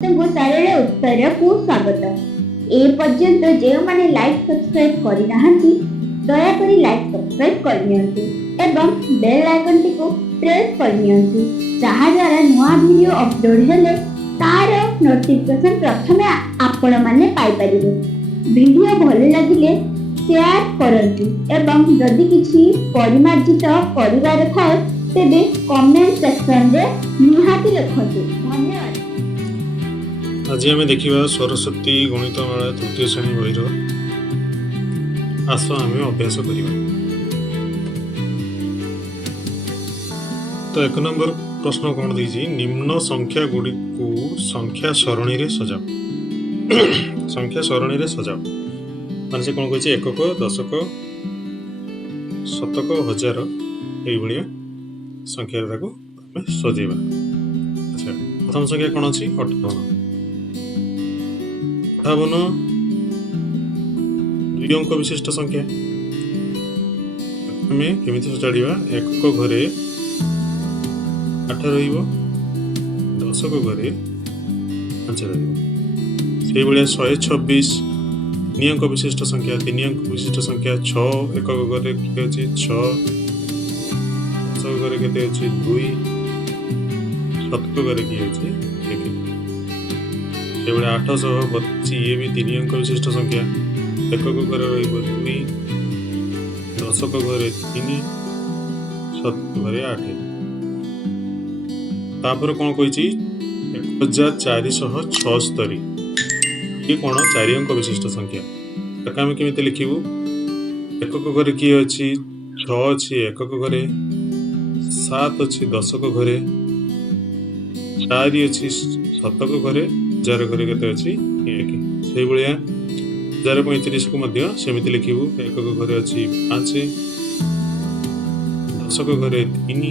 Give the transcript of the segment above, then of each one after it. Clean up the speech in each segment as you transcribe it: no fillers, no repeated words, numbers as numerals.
तुमको सरल उत्तर को स्वागत। ए पर्यंत जो माने लाइक सब्सक्राइब करि नाहंती दया करी लाइक सब्सक्राइब कर नियंतु एवं बेल आइकन को प्रेस कर नियंतु जहाँ द्वारा नुआ वीडियो अपलोड हेले तार नोटिफिकेशन प्रथमे आपण माने पाई परिबे। वीडियो भल लागिले शेयर करंतु एवं जदि किछि परिमार्जित करिवार थाए तेबे कमेंट सेक्शन रे निहाती लिखंतु। धन्यवाद। आज आम देखा सरस्वती गणितमाला तृतीय श्रेणी बहिर आस आम अभ्यास करवा। तो 1 नंबर प्रश्न कौन देछि निम्न संख्या गुड़ी को संख्या सरणी रे सजाओ। संख्या सरणी रे सजाओ मान से कौन कही एकक दशक शतक हजार ये संख्या सजेबा। अच्छा प्रथम संख्या कौन अच्छी 58 2 अंक विशिष्ट संख्या आम केमी सजाड़ा एकक घरे 8 दशक घरे 5 से 126 3 अंक विशिष्ट संख्या 3 अंक विशिष्ट संख्या 6 एकक घरे के अच्छी 6 दशक घरे के 2 शतक घरे किए अच्छी 832 ये भी 3 अंक विशिष्ट संख्या एकक घरे रही 2 दशक घरे 3 शतक घरे 8 तापर कौन कही 1476 ये कौन 4 अंक विशिष्ट संख्या आम केमी लिखू एकक घरे किए अच्छी 6 अच्छी एकक घरे 7 अच्छी दशक घरे 4 अच्छी शतक घरे जार घरे के अच्छी 1 से 1035 को सेमती लिखू एकक घरे अच्छी 5 दशक घरे 3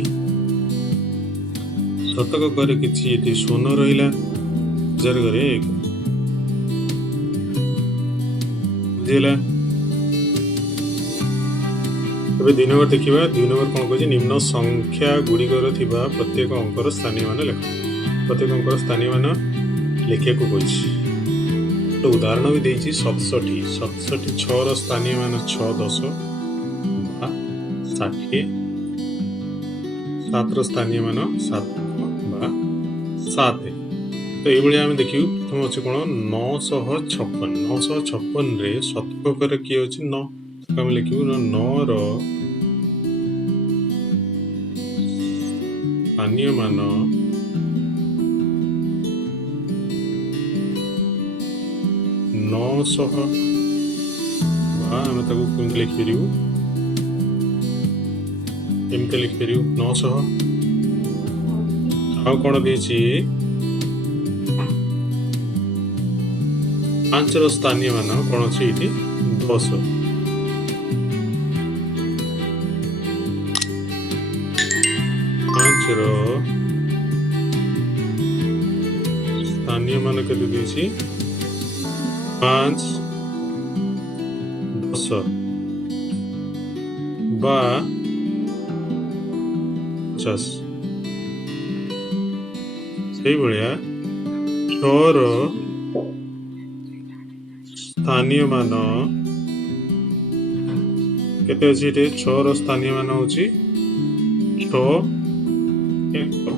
शतक घरे कि शून्य रहा जार घरे 1 बुझेगा। अब 2 नंबर देखा 2 नंबर कौन कह निम्न संख्या गुड़िकर प्रत्येक अंकर स्थानीय मान लेख प्रत्येक अंकर स्थानीय मान लिखा को कही तो उदाहरण भी देती 67 6 स्थानीय मान 6 10 60 7 स्थानीय मान 7 7 तो ये आम देखिए प्रथम अच्छे कौन 956 रे शतक किए अच्छे 9 आम लिखू 9 स्थानीय मान 900 आम लिखिपर एमती लिखिपर 900 आ कौन देछि 5 स्थानीय मान कौन अच्छे ये 10 5 स्थानीय मान के 5 10 बा 50 से 6 स्थानीय मान केते अछि 6 स्थानीय मान होछि 6 1 बा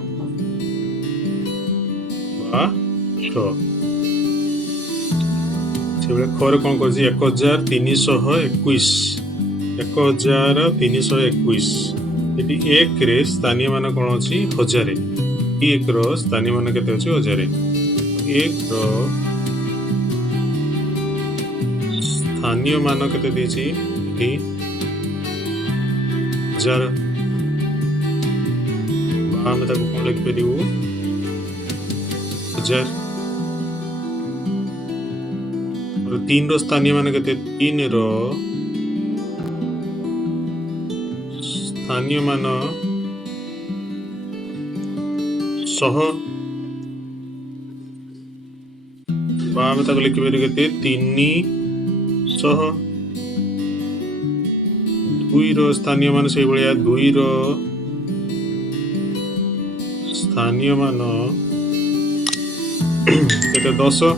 6 से खर कौन कर 1321 ये 1 रे स्थानीय मान कौन अच्छी 1000 1 स्थानीय मान के 1000 1 स्थानीय मान के 1000 आम कौन लिखिपर 1000 3 स्थानीय मान के 3 स्थानीय मान 100 आम लिखिपर के 300 2 स्थानीय मान से 2 स्थानीय मान କେତେ 10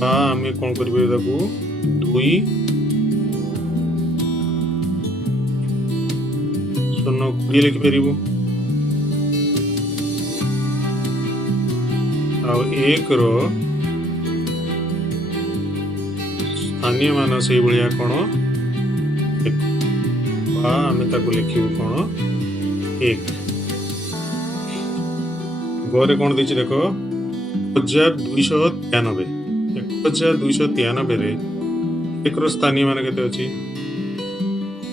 ବା ଆମେ କ'ଣ କରିପାରିବା ତାକୁ 2 ଶୂନ 20 ଲେଖିପାରିବୁ। ଆଉ 1 ର ସ୍ଥାନୀୟ ମାନ ସେଇଭଳିଆ କ'ଣ ବା ଆମେ ତାକୁ ଲେଖିବୁ କ'ଣ 1। ଗରେ କ'ଣ ଦେଇଛି ଦେଖ 1293। 1293 ରେ 1 ର ସ୍ଥାନୀୟ ମାନ କେତେ ଅଛି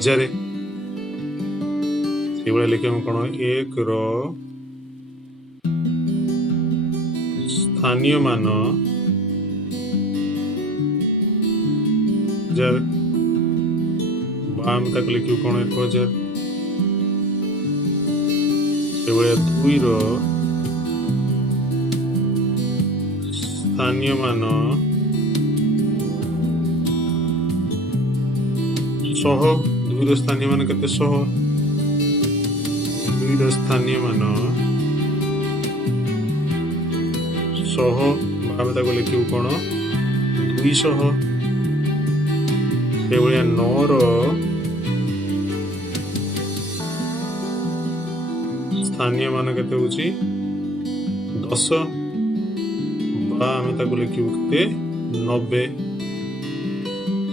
1000। ସେଇଭଳିଆ ଲେଖିବୁ କ'ଣ 1 ର ସ୍ଥାନୀୟ ମାନ 1000 ବା ଆମେ ତାକୁ ଲେଖିବୁ କ'ଣ 1000। ସେଇଭଳିଆ 2 ର ସ୍ଥାନୀୟ ମାନ 100। 2 ର ସ୍ଥାନୀୟ ମାନ କେତେ 100। 2 ର ସ୍ଥାନୀୟ ମାନ 100 ବା ଆମେ ତାକୁ ଲେଖିବୁ କ'ଣ 200। ସେଇଭଳିଆ 9 ର ସ୍ଥାନୀୟ ମାନ କେତେ ହେଉଛି 10 ବା ଆମେ ତାକୁ ଲେଖିବୁ କେତେ 90।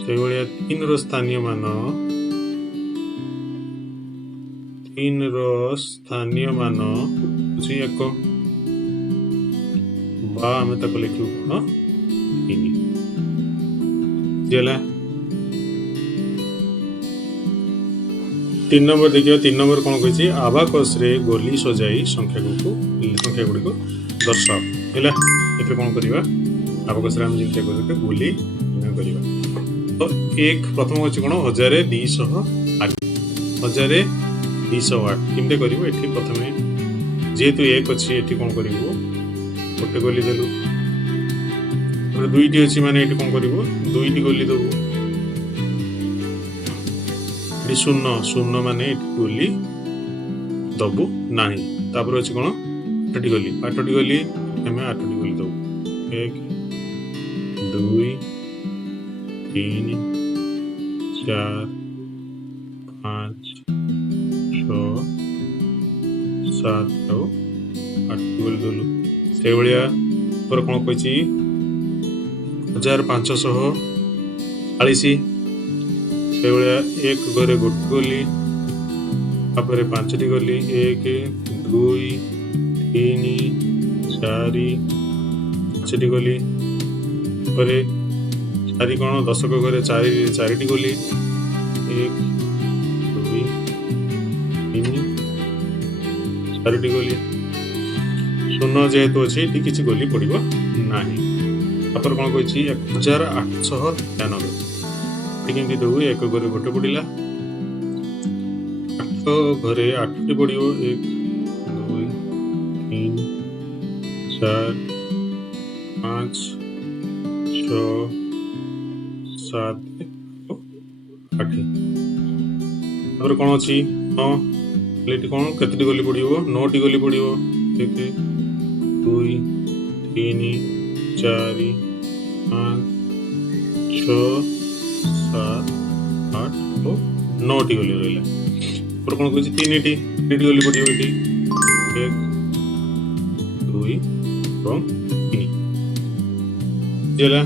ସେଇଭଳିଆ 3 ର ସ୍ଥାନୀୟ ମାନ 1 ବା ଆମେ ତାକୁ ଲେଖିବୁ କ'ଣ 3। ହେଲା 3 ନମ୍ବର ଦେଖିବା। 3 ନମ୍ବର କ'ଣ କହିଛି ଆବାକସରେ ଗୋଲି ସଜାଇ ସଂଖ୍ୟା ଗୁଡ଼ିକୁ ଦର୍ଶାଅ। ହେଲା ଏଥିରେ କ'ଣ କରିବା ଆବାକସରେ ଆମେ ଯେମିତି କରିବା ଗୋଲି କରିବା। ତ 1 ପ୍ରଥମ ଅଛି କ'ଣ 1208। 1208 କେମିତି କରିବୁ ଏଠି ପ୍ରଥମେ ଯେହେତୁ 1 ଅଛି ଏଠି କ'ଣ କରିବୁ ଗୋଟେ ଗୋଲି ଦେଲୁ। 2ଟି ଅଛି ମାନେ ଏଠି କ'ଣ କରିବୁ 2ଟି ଗୋଲି ଦେବୁ। ଏଠି 0 ମାନେ ଏଠି ଗୋଲି ଦେବୁ ନାହିଁ। ତାପରେ ଅଛି କ'ଣ 8ଟି ଗୋଲି। 8ଟି ଗୋଲି ଆମେ 8ଟି ଗୋଲି ଦେବୁ। 1 2 3 4 5 6 7 ଆଉ 8ଟି ଗୋଲି ଦେଲୁ। ସେଇଭଳିଆ ତୋର କ'ଣ କହିଛି 1540। ସେଇଭଳିଆ 1 ଘରେ ଗୋଟେ ଗୋଲି ତାପରେ 5ଟି ଗୋଲି 1 2 3 4 5ଟି ଗୋଲି ପରେ 4 କ'ଣ 10 ଘରେ 4ଟି ଗୋଲି 1 2 3 4ଟି ଗୋଲି। 0 ଯେହେତୁ ଅଛି ଏଠି କିଛି ଗୋଲି ପଡ଼ିବ ନାହିଁ। ତାପରେ କ'ଣ କହିଛି 1893। କେମିତି ଦେବୁ 1 ଘରେ ଗୋଟେ ପଡ଼ିଲା 8 ଘରେ 8ଟି ପଡ଼ିବ 1 2 3 4 5 6 7 8। ତାପରେ କ'ଣ ଅଛି 9। ଏଠି କ'ଣ କେତେଟି ଗୋଲି ପଡ଼ିବ 9ଟି ଗୋଲି ପଡ଼ିବ 1 2 3 4 5 6 7 8 ଓ 9ଟି ଗୋଲି ରହିଲା। ତାପରେ କ'ଣ କହୁଛି 3ଟି ଗୋଲି ପଡ଼ିବ ଏଠି 1 2 ଏବଂ 3 ହେଲା।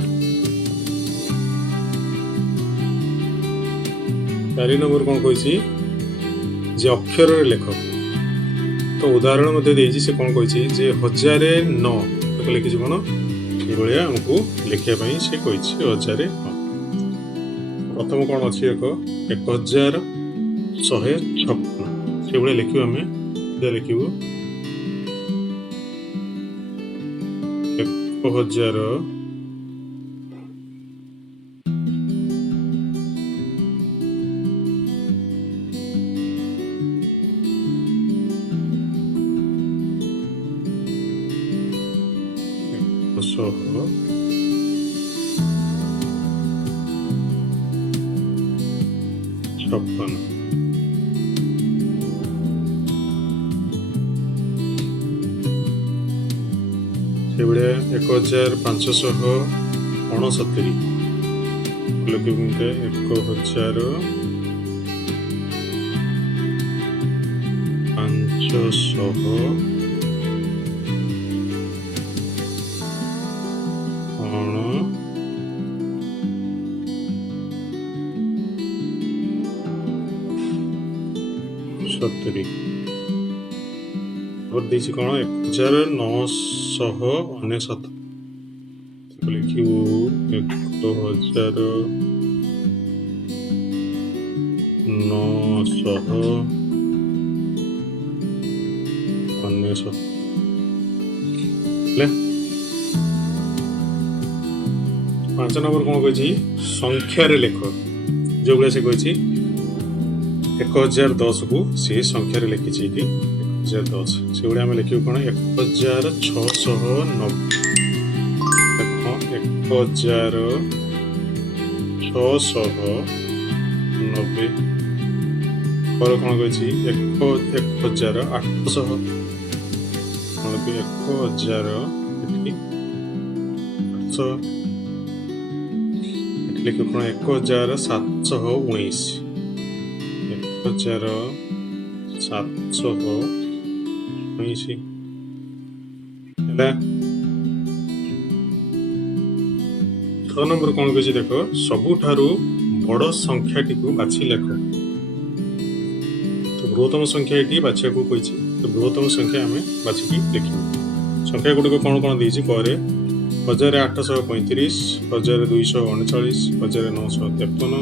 4 ନମ୍ବର କ'ଣ କହିଛି ଯେ ଅକ୍ଷରରେ ଲେଖ। ତ ଉଦାହରଣ ମଧ୍ୟ ଦେଇଛି ସେ କ'ଣ କହିଛି ଯେ 1009 ତାକୁ ଲେଖିଛି କ'ଣ ଏଭଳିଆ ଆମକୁ ଲେଖିବା ପାଇଁ ସେ କହିଛି 1009। ପ୍ରଥମ କ'ଣ ଅଛି 1156 ସେଇଭଳିଆ ଲେଖିବୁ। ଆମେ ଲେଖିବୁ 1000 56। ଏଇଟା 1569 ଲେଖିବୁ 1569 और ଦେଇଛି କ'ଣ 1999 ଲେଖିବୁ 1999 ହେଲା। 5 ନମ୍ବର କ'ଣ କହିଛି ସଂଖ୍ୟାରେ ଲେଖ ଯେଉଁଭଳିଆ ସେ କହିଛି 1010କୁ ସେ ସଂଖ୍ୟାରେ ଲେଖିଛି ଏଠି 1010 ସେଭଳିଆ ଆମେ ଲେଖିବୁ କ'ଣ 1690 ଦେଖ 1690 ପରେ କ'ଣ କହିଛି 1800 କ'ଣ କି 1000 ଏଠି 800 ଏଠି ଲେଖିବୁ କ'ଣ 1719 1719 ହେଲା। 6 ନମ୍ବର କ'ଣ କହିଛି ଦେଖ ସବୁଠାରୁ ବଡ଼ ସଂଖ୍ୟାଟିକୁ ବାଛି ଲେଖ। ତ ବୃହତ୍ତମ ସଂଖ୍ୟା ଏଠି ବାଛିବାକୁ କହିଛି ତ ବୃହତ୍ତମ ସଂଖ୍ୟା ଆମେ ବାଛିକି ଲେଖିବୁ। ସଂଖ୍ୟା ଗୁଡ଼ିକ କ'ଣ କ'ଣ ଦେଇଛି ପରେ 1835 1239 1953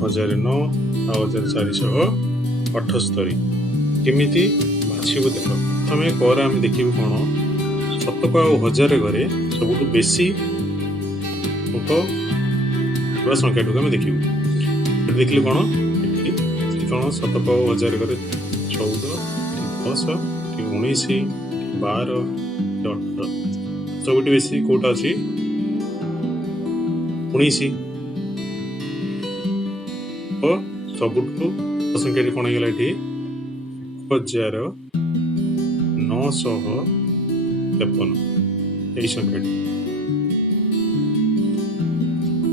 1009 ଆଉ 1478 କେମିତି ବାଛିବୁ ଦେଖ। ପ୍ରଥମେ ପରେ ଆମେ ଦେଖିବୁ କ'ଣ ଶତକ ଆଉ ହଜାର ଘରେ ସବୁଠୁ ବେଶୀ ଅଙ୍କ ଥିବା ସଂଖ୍ୟାଟିକୁ ଆମେ ଦେଖିବୁ। ଏଠି ଦେଖିଲୁ କ'ଣ ଏଠି କ'ଣ ଶତକ ଆଉ ହଜାର ଘରେ 14 10 19 12 18 ସବୁଠୁ ବେଶୀ କୋଉଟା ଅଛି 19 ଓ ସବୁଠୁ ସଂଖ୍ୟାଟି କ'ଣ ହେଇଗଲା ଏଠି 1953 এই ସଂଖ୍ୟାଟି।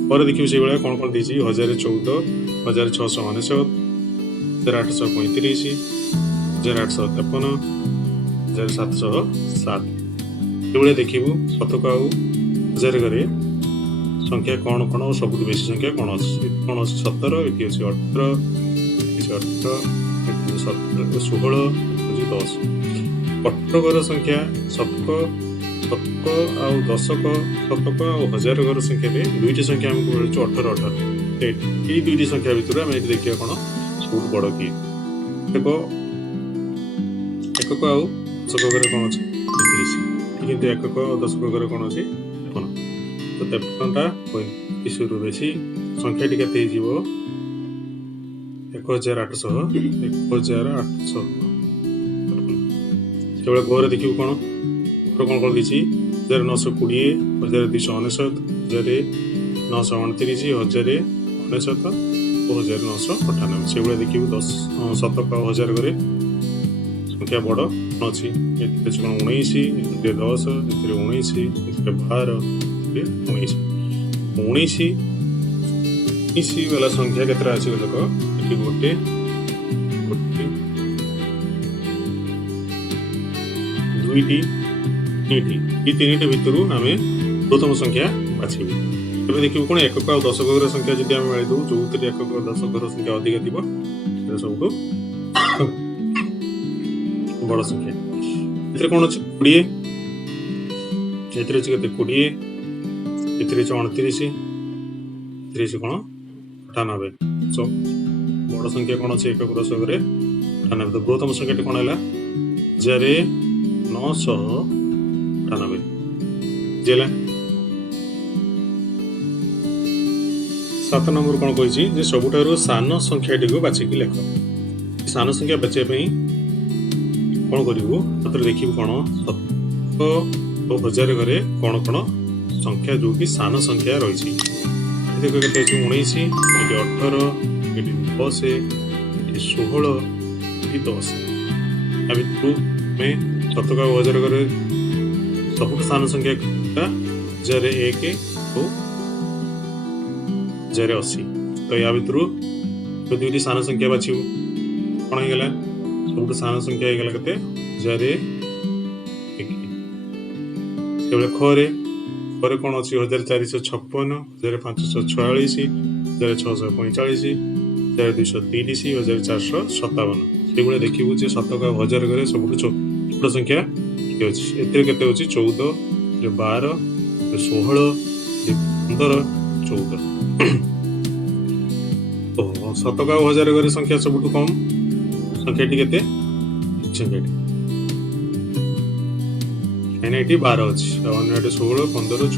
ପରେ ଦେଖିବୁ ସେଇଭଳିଆ କ'ଣ କ'ଣ ଦେଇଛି 1014 1699 1835 1853 1707 ଏଭଳିଆ ଦେଖିବୁ ଶତକ ଆଉ ହଜାର ଘରେ ସଂଖ୍ୟା କ'ଣ କ'ଣ ଆଉ ସବୁଠୁ ବେଶୀ ସଂଖ୍ୟା କ'ଣ ଅଛି 17 ଏଠି ଅଛି 18 ଏଠି ଅଛି 17 16 ଏଠି 10 କଟକର ସଂଖ୍ୟା ଶତକ ଆଉ ଦଶକ ଶତକ ଆଉ ହଜାର ଘର ସଂଖ୍ୟାରେ ଦୁଇଟି ସଂଖ୍ୟା ଆମକୁ ମିଳୁଛି 18 ଏଇ ଦୁଇଟି ସଂଖ୍ୟା ଭିତରୁ ଆମେ ଏଠି ଦେଖିବା କ'ଣ ସବୁଠୁ ବଡ଼ କିଏ ଏକକ ଆଉ ଦଶକ ଘରେ କ'ଣ ଅଛି 33 କିନ୍ତୁ ଏକକ ଆଉ ଦଶକ ଘରେ କ'ଣ ଅଛି 53 ତ 53ଟା 35ରୁ ବେଶୀ ସଂଖ୍ୟାଟି କେତେ ହେଇଯିବ 1800 କେବଳ ଘରେ ଦେଖିବୁ କ'ଣ କ'ଣ କ'ଣ ଦେଇଛି 1920 1299 1929 1099 ଓ 1998 ସେଭଳିଆ ଦେଖିବୁ ଶତକ ଆଉ ହଜାର ଘରେ ସଂଖ୍ୟା ବଡ଼ ଅଛି ଏଥିରେ କ'ଣ 19 ଏଥିରେ 10 ଏଥିରେ 19 ଏଥିରେ 12 ଏଥିରେ 19 ବାଲା ସଂଖ୍ୟା କେତେଟା ଅଛି ଦେଖ ଏଠି ଗୋଟେ ଦୁଇଟି ତିନିଟି এই ତିନିଟି ଭିତରୁ ଆମେ ପ୍ରଥମ ସଂଖ୍ୟା ବାଛିବୁ। ଏବେ ଦେଖିବୁ କ'ଣ ଏକକ ଆଉ ଦଶକ ଘର ସଂଖ୍ୟା ଯଦି ଆମେ ମାରିଦେବୁ ଯୋଉଥିରେ ଏକକ ଆଉ ଦଶକ ଘର ସଂଖ୍ୟା ଅଧିକ ଥିବ ସେଇଟା ସବୁଠୁ ବଡ଼ ସଂଖ୍ୟା। ଏଥିରେ କ'ଣ ଅଛି 20 ଏଥିରେ ଅଛି କେତେ 20 ଏଥିରେ ଅଛି 29 ଏଥିରେ ଅଛି କ'ଣ 98 ବଡ଼ ସଂଖ୍ୟା କ'ଣ ଅଛି ଏକକ ଦଶକରେ 98 ତ ବୃହତ୍ତମ ସଂଖ୍ୟାଟି କ'ଣ ହେଲା 1998 ହେଲା। 7 ନମ୍ବର କ'ଣ କହିଛି ଯେ ସବୁଠାରୁ ସାନ ସଂଖ୍ୟାଟିକୁ ବାଛିକି ଲେଖ। ସାନ ସଂଖ୍ୟା ବାଛିବା ପାଇଁ କ'ଣ କରିବୁ ସେଥିରେ ଦେଖିବୁ କ'ଣ ଶତକ ଓ ହଜାର ଘରେ କ'ଣ କ'ଣ ସଂଖ୍ୟା ଯୋଉଠି ସାନ ସଂଖ୍ୟା ରହିଛି ଏଠି କେତେ ଅଛି 19 ଏଠି 18 ଏଠି 10 ଏଠି 16 ଏଠି 10 ଆ ଭିତରୁ ଆମେ ଶତକ ଆଉ ହଜାର ଘରେ ସବୁଠୁ ସାନ ସଂଖ୍ୟା 1001 ଆଉ 1080 तो या भितरु दुईटी सान संख्या बाछिबु कौन हो गला सबुठ सान संख्या हो गला केते 1001 से खरे खरे कौन अच्छी 1456 1546 1645 1230 1457 से देखिए जे शतक हजार घरे सब छोट संख्या अच्छे केते अच्छी 14 12 16 15 14 शतक हजार घरे संख्या सब कम संख्याटी केते संख्याटी कहीं 12 अच्छी अन्य 16 15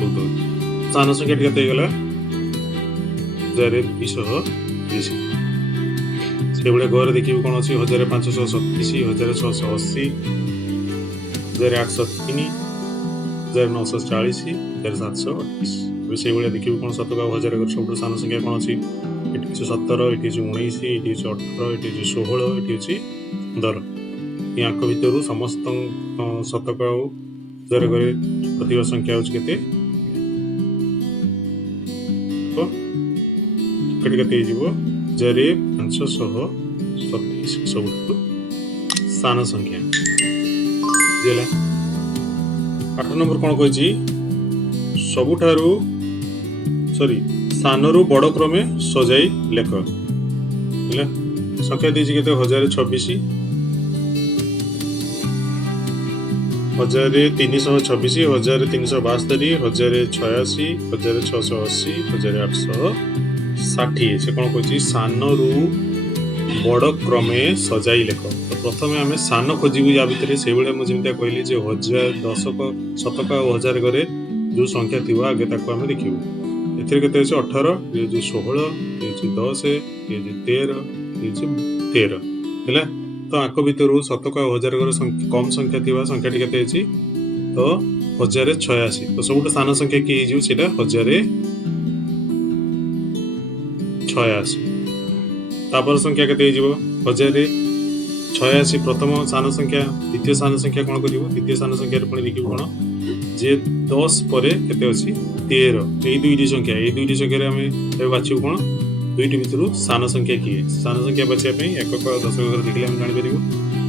14 सान संख्या केते गला 1230 से घर देखिए कौन अच्छी 1537 1680 1803 1940 1728 से देखिए कौन शतक हजार सब सान संख्या कौन अच्छी ये 17 ये 19 ये 18 ये 16 ये 15 यांक भितर समस्त शतक हजार घरे प्रतिभा संख्या होती केते केते जीवो 1527 सब सान संख्या दिला 8 नंबर कौन कही सबुठारु सॉरी सानरु बड़ क्रमे सजाई लेख संख्या दी 1026 1326 1372 1086 1680 1860 से कौन कही सानरु बड़ क्रमे सजाई लेख तो प्रथम आम सान खोजबू या भितर से मुझे कहली 10 शतक हजार घरे जो संख्या थी आगे आम देखू एथे 18 ये 16 ये 10 ये 13 ये 13 है तो आक भितर शतक हजार घर कम संख्या थी संख्याटी केते तो 1086 तो सब सान संख्या किए 1086 तापर संख्या केते 1086 प्रथम सान संख्या द्वितीय सान संख्या कौन कर द्वितीय सान संख्या पुणी देखिए कौन जे 10 पर केते अच्छी 13 यही दुईटी संख्या आम बाछू कौन दुईटी भितर सान संख्या किए सान संख्या बाछा एकक दशक घर देखिए आम जापर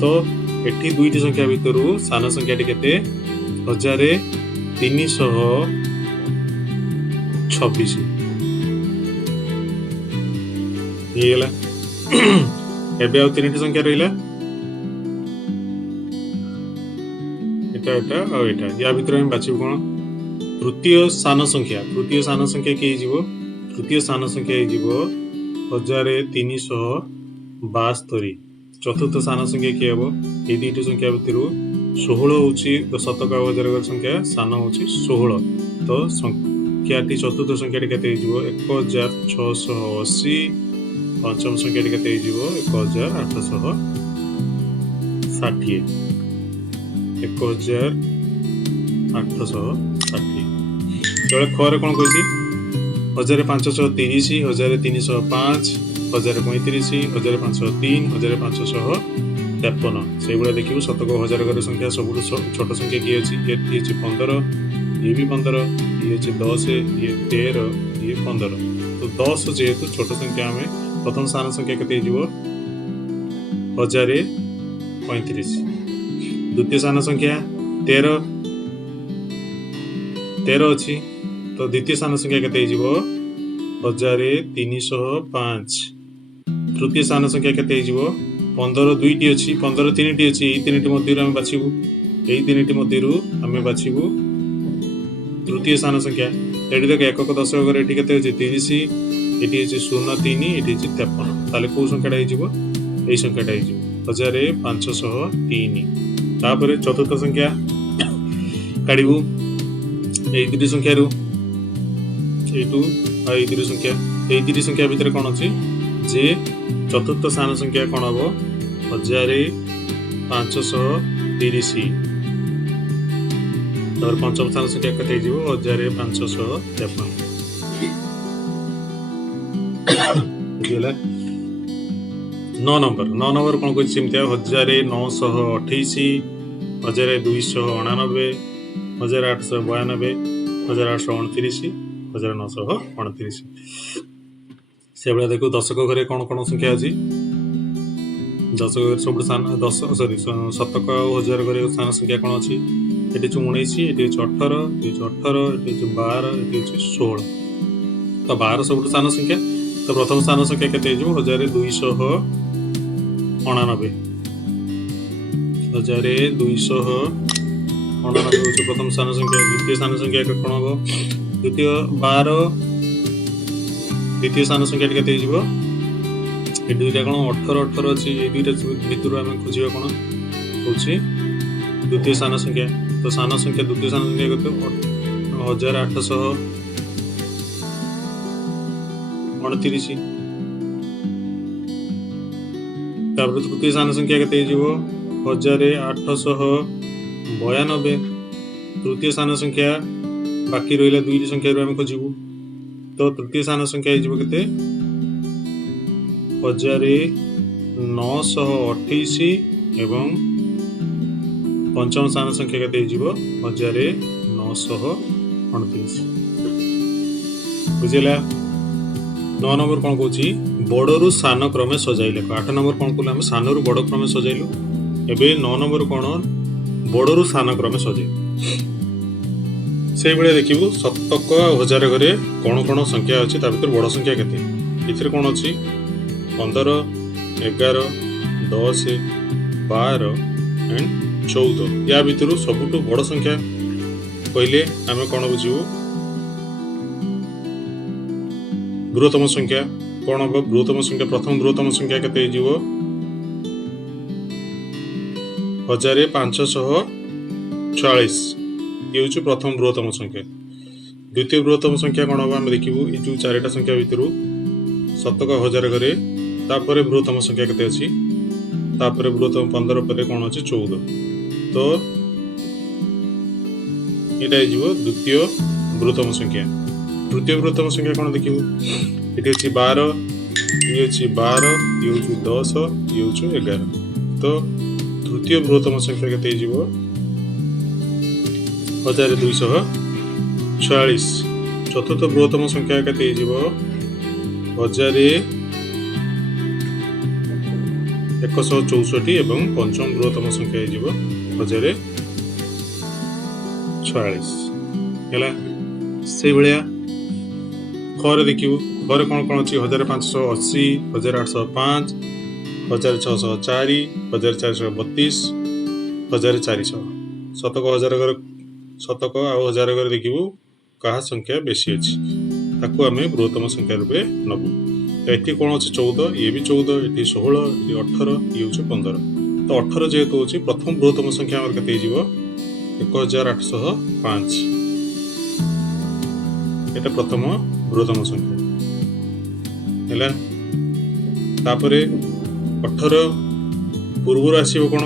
तो एठी दुईटी संख्या भितर सान संख्याटी केते 1326 ये गला एबे आ तीनटी संख्या रहिला एटा या भितर हम बाछिबु कोन तृतीय सान संख्या के जीवो तृतीय सान संख्या जीवो 1372 चतुर्थ सान संख्या के हबो ए दुईटी संख्या भितर 16 होची शतक हजार संख्या सान होची 16 तो संख्याटी चतुर्थ संख्याटी केते जीवो 1680 पंचम संख्याटी केते जीवो 1860 1860 चले खरे कौन कही 1530 1305 1035 1503 1553 से देखिए शतक हजार घर संख्या सब छोट संख्या किए ये 15 ये भी 15 ये 10 ये 13 ये 15 तो 10 जेहेतु छोट संख्या में प्रथम सान संख्या केते 1035 द्वितीय सान संख्या 13 अच्छी तो द्वितीय सान संख्या केते 1305 तृतीय सान संख्या केते 15 दुईटी अच्छी 15 तीन अच्छी यही तीन मध्य आम बाछबू यही तीन मध्य आम बाछबू तृतीय सान संख्या ये देख एकक दशक घर ये केते 30 ये 03 ये 53 ताले कौ संख्याटा यही संख्याटा 1503 तापर चतुर्थ संख्या काढ़ू यही दुटी संख्या दुटी संख्या भितर कौन अच्छी जे चतुर्थ सान संख्या कौन हम 1530 तापर पंचम सान संख्या केते 1553 बुझीगला 9 नंबर कौन कह 1928 1299 1892, 1829, 1929। से भाया देखो दशक घरे कौन कौन संख्या अच्छी। दशक घरे सब सान 10 सॉरी शतक और हजार घरे सान संख्या कौन अच्छी। ये 19, ये 18, ये 18, ये 12, ये 16। तो 12 सब सान संख्या। तो प्रथम स्थान संख्या केते 1299, 1299 हूँ प्रथम स्थान संख्या। द्वितीय स्थान संख्या कौन हम? द्वितीय 12, द्वितीय स्थान संख्या केते हो? ये दुईटा कौन 18, 18 अच्छी। ये दुईटा भितर आम खोजा कौन हूँ द्वितीय स्थान संख्या। तो स्थान संख्या द्वितीय स्थान संख्या केते 1829। तापर तृतीय स्थान संख्या केते 1892। तृतीय स्थान संख्या बाकी रहा दुईटी संख्या आम खोजू। तो तृतीय स्थान संख्या केते 1928 एवं पंचम स्थान संख्या केते 1929। बुझेगा। 9 नंबर कौन कौन बड़रू सान क्रमे सजाइले। 8 नंबर कौन कलु आम सान रु बड़ क्रमे सजाइलु। एबे 9 नंबर कौन बड़रू सान क्रमे सजाइलु। से भाया देखू शतक हजार घरे कौन कौन संख्या अच्छी भर बड़ संख्या केते। इथिर कौन अच्छी 15, 11, 10, 12 एंड 14। या भितर सबुठु बड़ संख्या कहले आम कौन बुझू बृहत्तम संख्या कौन हम? बृहत्तम संख्या प्रथम बृहत्तम संख्या केते 1546। ये हूँ प्रथम बृहत्तम संख्या। द्वितीय बृहत्तम संख्या कौन हम? आम देखू ये जो 4टा संख्या भितर शतक हजार घरे तापर बृहत्तम संख्या केते अच्छी। तापर बृहत्तम 15 पर कौन अच्छी 14। तो यहाँ द्वितीय बृहत्तम संख्या। तृतीय बृहत्तम संख्या कौन देखू ये 12, ये 12, ये 10, ये 11। तो तृतीय बृहत्तम संख्या केते 1246। चतुर्थ बृहत्तम संख्या केते 1164 एवं पंचम बृहत्तम संख्या 1046 है। से भाया खरे देखू खरे कौन कौन अच्छी 1580, 1805, 1604, 1432, 1400। शतक हजार घर शतक आउ हजार घर देखू क्या संख्या बेसी अच्छी ताकू आम बृहत्तम संख्या रूपे नबू। तो ये कौन अच्छे 14, ये भी 14, ये 16, ये 18, ये हूँ 15। तो 18 जेहेतु हूँ प्रथम बृहत्तम संख्या आम केते 1805। ये प्रथम बृहत्तम संख्या है। तापरे 18 पूर्व आसो कौन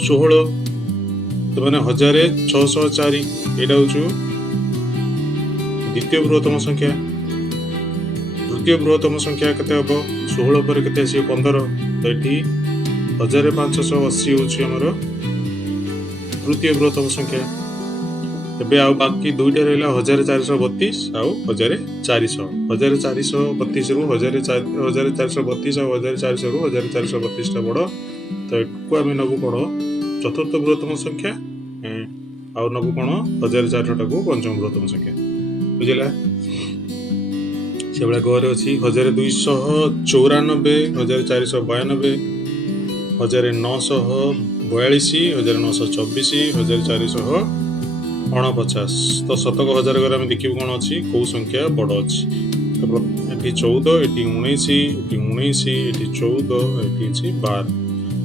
16। तो मैंने 1604 यहाँ हूँ द्वितीय बृहत्तम संख्या। तृतीय बृहत्तम संख्या केते हम 16 पर केते आसो 15। तो ये 1580 हूँ आमर तृतीय बृहत्तम संख्या। एबे आउ बाकी दुईटा रहा 1432 आउ 1400। 1432 रु 1432 और 1400 रु 1432 बड़। तो ये आम नबू कौन चतुर्थ बृहत्तम संख्या आउ नबू कौन 1400 टाक पंचम बृहत्तम संख्या। बुझेगा। से भाया गरे अच्छी 1294, 1492, 1942, 1924, 1449। तो शतक हजार घर आम देखू कौन अच्छी कौ संख्या बड़ अच्छी। तो ये 14, ये 19, ये 19, ये 14, ये 12।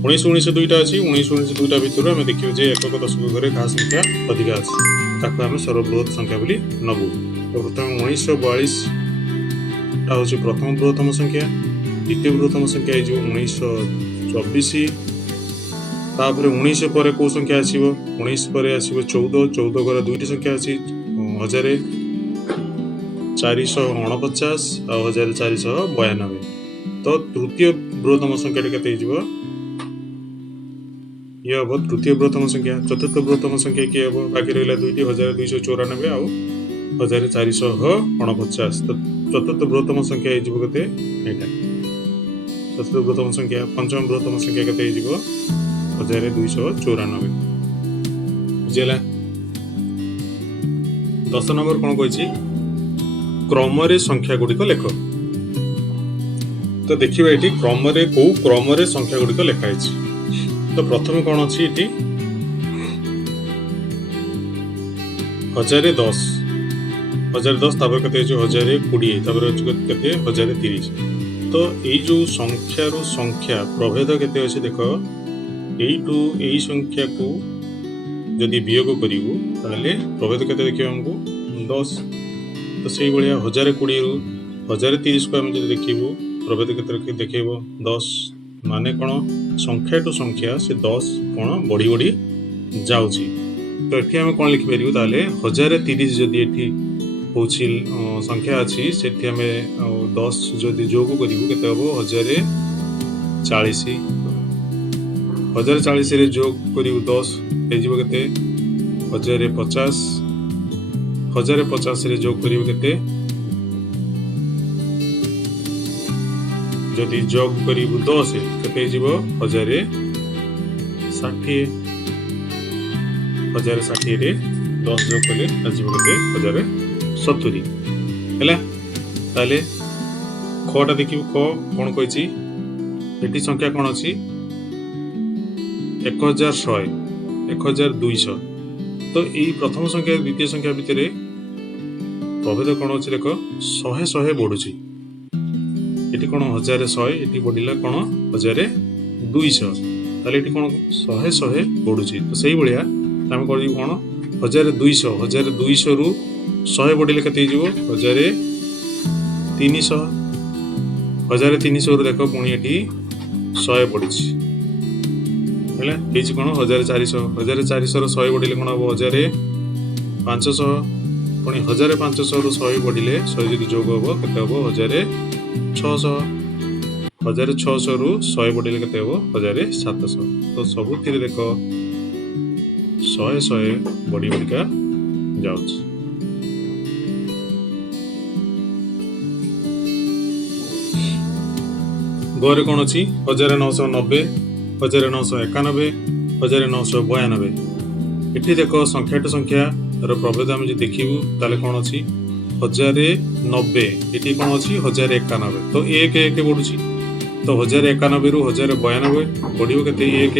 19, 19 दुईटा अच्छी। 19, 19 दुईटा भितर आम देखू जे एकक दशक घरे क्या संख्या अधिका अच्छी ताकू आम सर्वबृहत संख्या बोली नबू। तो प्रथम 1942 हूँ प्रथम बृहत्तम संख्या। द्वितीय बृहत्तम संख्या 1924। तापर 19 पर कौ संख्या आसो 19 पर आसो 14। 14 घर दुईटी संख्या अच्छी 1449 और 1492। तो तृतीय बृहत्तम संख्या केते 1942। ये हम तृतीय बृहत्तम संख्या। चतुर्थ बृहत्तम संख्या किए हम बाकी रहा दुईटी 1294 आउ 1449। तो चतुर्थ बृहत्तम संख्या होते यहाँ चतुर्थ बृहत्तम संख्या। पंचम बृहत्तम संख्या के 1294 बुझेगा। 10 नंबर कौन कही क्रम संख्या गुड़िक लेख। तो देखिए ये क्रम कौ क्रम संख्या गुड़िक लिखाई। तो प्रथम कौन अच्छी 1010 1010 तापर केते 1020 तापर केते 1030। तो यही जो संख्या रो संख्या प्रभेद केते अछि देख एइटू एई संख्या को जदि वियोग करिवु ताले प्रभेद केते देखियो हमको 10। तो सेही बलिया 1020 रु 1030 को हम जदि देखिबु प्रभेद केते देखैबो 10 माने कोन संख्या टू संख्या से 10 कोन बढ़ी बढ़ी जाउची। तो एठी हम कोन लिखि परिबु ताले 1030 जदि एठी होछि संख्या अछि सेठी हम 10 जदि जोग करिवु केते हबो 1040 1040 रे जोग करिवु 10 हे जीवो केते 1050 1050 रे जोग करिवु केते जदि जोग करिवु 10 केते जीवो 1060 1060 रे 10 जोग कले जीवो केते 1070 हैला। ताले खटा देखिबु क कोन कहिछि एटी संख्या कोन अछि 1100 1200। तो यही प्रथम संख्या द्वितीय संख्या भितर प्रभेद कौन अच्छे देख 100 बढ़ुची ये कौन 1100 ये बढ़ला कौन 1200 ताले ये कौन 100 बढ़ुची। तो सही भाया आम कर कौन 1200 रु 100 बढ़ले के 1300 रु देख पुणी ये 100 बढ़ी है कौन 1400 1400 रु 100 बढ़ले कौन हम 1500 पुणी 1500 रु 100 बढ़ले 100 जब जोग हम के 1600 1600 रु 100 बढ़ले के 1700। तो सब देख 100 बढ़ी बढ़िका जाऊँ। गरे कौन अच्छी 1990 1991 1992। एठी देख संख्या टू संख्या प्रभेद आम जो देखू ताले कौन अच्छी 1090 ये कौन अच्छी 1091। तो 1 बढ़ुची तो 1091 रु 1092 बढ़ो के 1।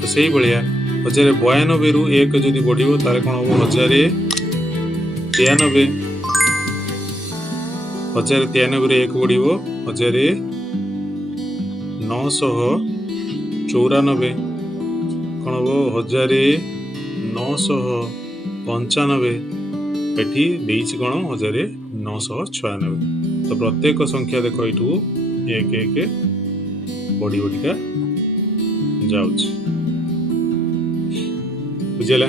तो सही भाया 1092 रु 1 जदि बढ़ो ताले कौन हम 1093 1093 रु 1 बढ़ो 1994 कौन हम 1995 एटी देइछि कौन 1996। तो प्रत्येक संख्या देख यू 1 1 बढ़ी बढ़िका जाऊँ बुझेगा।